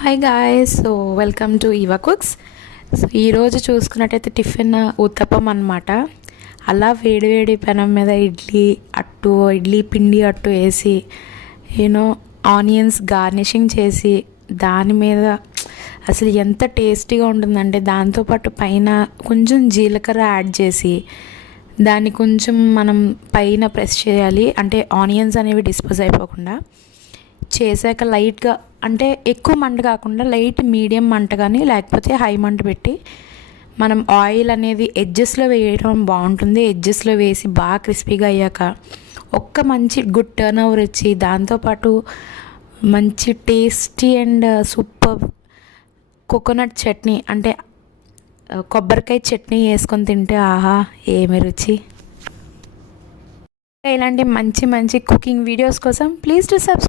Hi guys, so welcome to Eva cooks. So ఈరోజు చూసుకున్నట్టయితే tiffin uttapam అనమాట. అలా వేడివేడి పెనం మీద ఇడ్లీ పిండి అట్టు వేసి ఆనియన్స్ గార్నిషింగ్ చేసి దాని మీద అసలు ఎంత టేస్టీగా ఉంటుందంటే, దాంతోపాటు పైన కొంచెం జీలకర్ర యాడ్ చేసి దాన్ని కొంచెం మనం పైన ప్రెస్ చేయాలి, అంటే ఆనియన్స్ అనేవి డిస్పోజ్ అయిపోకుండా. చేశాక లైట్గా, అంటే ఎక్కువ మంట కాకుండా లైట్ మీడియం మంట కానీ లేకపోతే హై మంట పెట్టి మనం ఆయిల్ అనేది ఎడ్జెస్లో వేయడం బాగుంటుంది. ఎడ్జెస్లో వేసి బాగా క్రిస్పీగా అయ్యాక ఒక్క మంచి గుడ్ టర్న్ ఓవర్ వచ్చి దాంతోపాటు మంచి tasty and super coconut chutney, అంటే కొబ్బరికాయ చట్నీ వేసుకొని తింటే ఆహా ఏమి రుచి. ఇలాంటి మంచి మంచి కుకింగ్ వీడియోస్ కోసం ప్లీజ్ టు సబ్స్క్రైబ్.